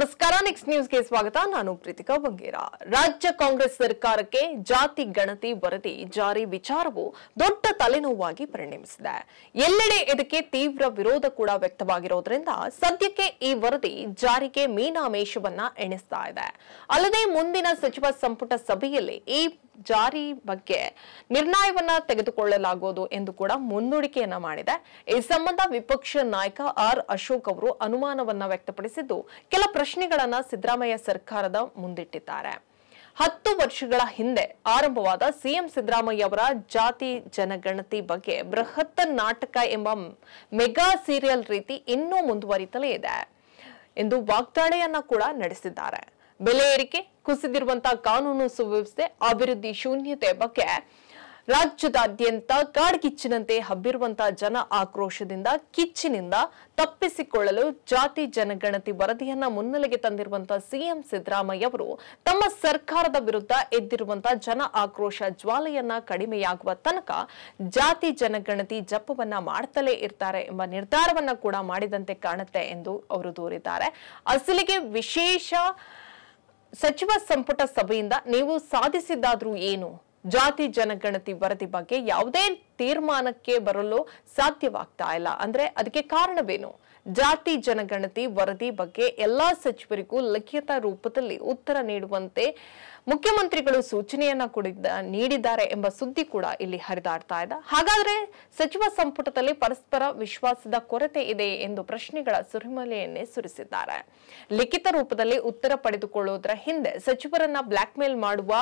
ನಮಸ್ಕಾರ, ನೆಕ್ಸ್ಟ್ ನ್ಯೂಸ್ಗೆ ಸ್ವಾಗತ. ನಾನು ಪ್ರೀತಿಕಾ ಬಂಗೇರ. ರಾಜ್ಯ ಕಾಂಗ್ರೆಸ್ ಸರ್ಕಾರಕ್ಕೆ ಜಾತಿ ಗಣತಿ ವರದಿ ಜಾರಿ ವಿಚಾರವು ದೊಡ್ಡ ತಲೆನೋವಾಗಿ ಪರಿಣಮಿಸಿದೆ. ಎಲ್ಲೆಡೆ ಇದಕ್ಕೆ ತೀವ್ರ ವಿರೋಧ ಕೂಡ ವ್ಯಕ್ತವಾಗಿರೋದ್ರಿಂದ ಸದ್ಯಕ್ಕೆ ಈ ವರದಿ ಜಾರಿಗೆ ಮೀನಾಮೇಷವನ್ನ ಎಣಿಸ್ತಾ ಇದೆ. ಅಲ್ಲದೆ ಮುಂದಿನ ಸಚಿವ ಸಂಪುಟ ಸಭೆಯಲ್ಲಿ ಈ ಜಾರಿ ಬಗ್ಗೆ ನಿರ್ಣಯವನ್ನ ತೆಗೆದುಕೊಳ್ಳಲಾಗುವುದು ಎಂದು ಕೂಡ ಮುನ್ನುಡಿಕೆಯನ್ನ ಮಾಡಿದೆ. ಈ ಸಂಬಂಧ ವಿಪಕ್ಷ ನಾಯಕ ಆರ್ ಅಶೋಕ್ ಅವರು ಅನುಮಾನವನ್ನ ವ್ಯಕ್ತಪಡಿಸಿದ್ದು ಕೆಲ ಪ್ರಶ್ನೆಗಳನ್ನ ಸಿದ್ದರಾಮಯ್ಯ ಸರ್ಕಾರದ ಮುಂದಿಟ್ಟಿದ್ದಾರೆ. 10 ವರ್ಷಗಳ ಹಿಂದೆ ಆರಂಭವಾದ ಸಿಎಂ ಸಿದ್ದರಾಮಯ್ಯ ಅವರ ಜಾತಿ ಜನಗಣತಿ ಬಗ್ಗೆ ಬೃಹತ್ ನಾಟಕ ಎಂಬ ಮೆಗಾ ಸೀರಿಯಲ್ ರೀತಿ ಇನ್ನೂ ಮುಂದುವರಿತಲೇ ಇದೆ ಎಂದು ವಾಗ್ದಾಳಿಯನ್ನ ಕೂಡ ನಡೆಸಿದ್ದಾರೆ. ಬೆಲೆ ಏರಿಕೆ, ಕುಸಿದಿರುವಂತಹ ಕಾನೂನು ಸುವ್ಯವಸ್ಥೆ, ಅಭಿವೃದ್ಧಿ ಶೂನ್ಯತೆ ಬಗ್ಗೆ ರಾಜ್ಯದಾದ್ಯಂತ ಕಾಡ್ಗಿಚ್ಚಿನಂತೆ ಹಬ್ಬಿರುವಂತಹ ಜನ ಆಕ್ರೋಶದಿಂದ ಕಿಚ್ಚಿನಿಂದ ತಪ್ಪಿಸಿಕೊಳ್ಳಲು ಜಾತಿ ಜನಗಣತಿ ವರದಿಯನ್ನ ಮುನ್ನೆಲೆಗೆ ತಂದಿರುವಂತಹ ಸಿಎಂ ಸಿದ್ದರಾಮಯ್ಯ ಅವರು ತಮ್ಮ ಸರ್ಕಾರದ ವಿರುದ್ಧ ಎದ್ದಿರುವಂತಹ ಜನ ಆಕ್ರೋಶ ಜ್ವಾಲೆಯನ್ನ ಕಡಿಮೆಯಾಗುವ ತನಕ ಜಾತಿ ಜನಗಣತಿ ಜಪವನ್ನ ಮಾಡ್ತಲೇ ಇರ್ತಾರೆ ಎಂಬ ನಿರ್ಧಾರವನ್ನ ಕೂಡ ಮಾಡಿದಂತೆ ಕಾಣುತ್ತೆ ಎಂದು ಅವರು ದೂರಿದ್ದಾರೆ. ಅಸಲಿಗೆ ವಿಶೇಷ ಸಚಿವ ಸಂಪುಟ ಸಭೆಯಿಂದ ನೀವು ಸಾಧಿಸಿದ್ದಾದ್ರೂ ಏನು? ಜಾತಿ ಜನಗಣತಿ ವರದಿ ಬಗ್ಗೆ ಯಾವುದೇ ತೀರ್ಮಾನಕ್ಕೆ ಬರಲು ಸಾಧ್ಯವಾಗ್ತಾ ಇಲ್ಲ. ಅಂದ್ರೆ ಅದಕ್ಕೆ ಕಾರಣವೇನು? ಜಾತಿ ಜನಗಣತಿ ವರದಿ ಬಗ್ಗೆ ಎಲ್ಲಾ ಸಚಿವರಿಗೂ ಲಿಖಿತ ರೂಪದಲ್ಲಿ ಉತ್ತರ ನೀಡುವಂತೆ ಮುಖ್ಯಮಂತ್ರಿಗಳು ಸೂಚನೆಯನ್ನ ನೀಡಿದ್ದಾರೆ ಎಂಬ ಸುದ್ದಿ ಕೂಡ ಇಲ್ಲಿ ಹರಿದಾಡ್ತಾ ಇದೆ. ಹಾಗಾದ್ರೆ ಸಚಿವ ಸಂಪುಟದಲ್ಲಿ ಪರಸ್ಪರ ವಿಶ್ವಾಸದ ಕೊರತೆ ಇದೆ ಎಂದು ಪ್ರಶ್ನೆಗಳ ಸುರಿಮಳೆಯನ್ನೇ ಸುರಿಸಿದ್ದಾರೆ. ಲಿಖಿತ ರೂಪದಲ್ಲಿ ಉತ್ತರ ಪಡೆದುಕೊಳ್ಳುವುದರ ಹಿಂದೆ ಸಚಿವರನ್ನ ಬ್ಲಾಕ್ ಮೇಲ್ ಮಾಡುವ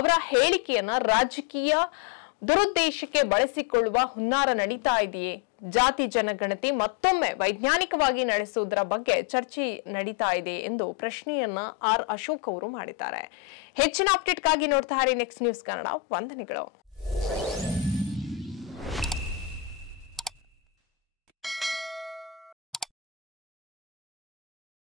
ಅವರ ಹೇಳಿಕೆಯನ್ನ ರಾಜಕೀಯ ದುರುದ್ದೇಶಕ್ಕೆ ಬಳಸಿಕೊಳ್ಳುವ ಹುನ್ನಾರ ನಡೀತಾ ಇದೆಯೇ? ಜಾತಿ ಜನಗಣತಿ ಮತ್ತೊಮ್ಮೆ ವೈಜ್ಞಾನಿಕವಾಗಿ ನಡೆಸುವುದರ ಬಗ್ಗೆ ಚರ್ಚೆ ನಡೀತಾ ಇದೆ ಎಂದು ಪ್ರಶ್ನೆಯನ್ನ ಆರ್ ಅಶೋಕ್ ಅವರು ಮಾಡಿದ್ದಾರೆ. ಹೆಚ್ಚಿನ ಅಪ್ಡೇಟ್ಗಾಗಿ ನೋಡ್ತಾ ಇರಿ ನೆಕ್ಸ್ಟ್ ನ್ಯೂಸ್ ಕನ್ನಡ. ವಂದನೆಗಳು.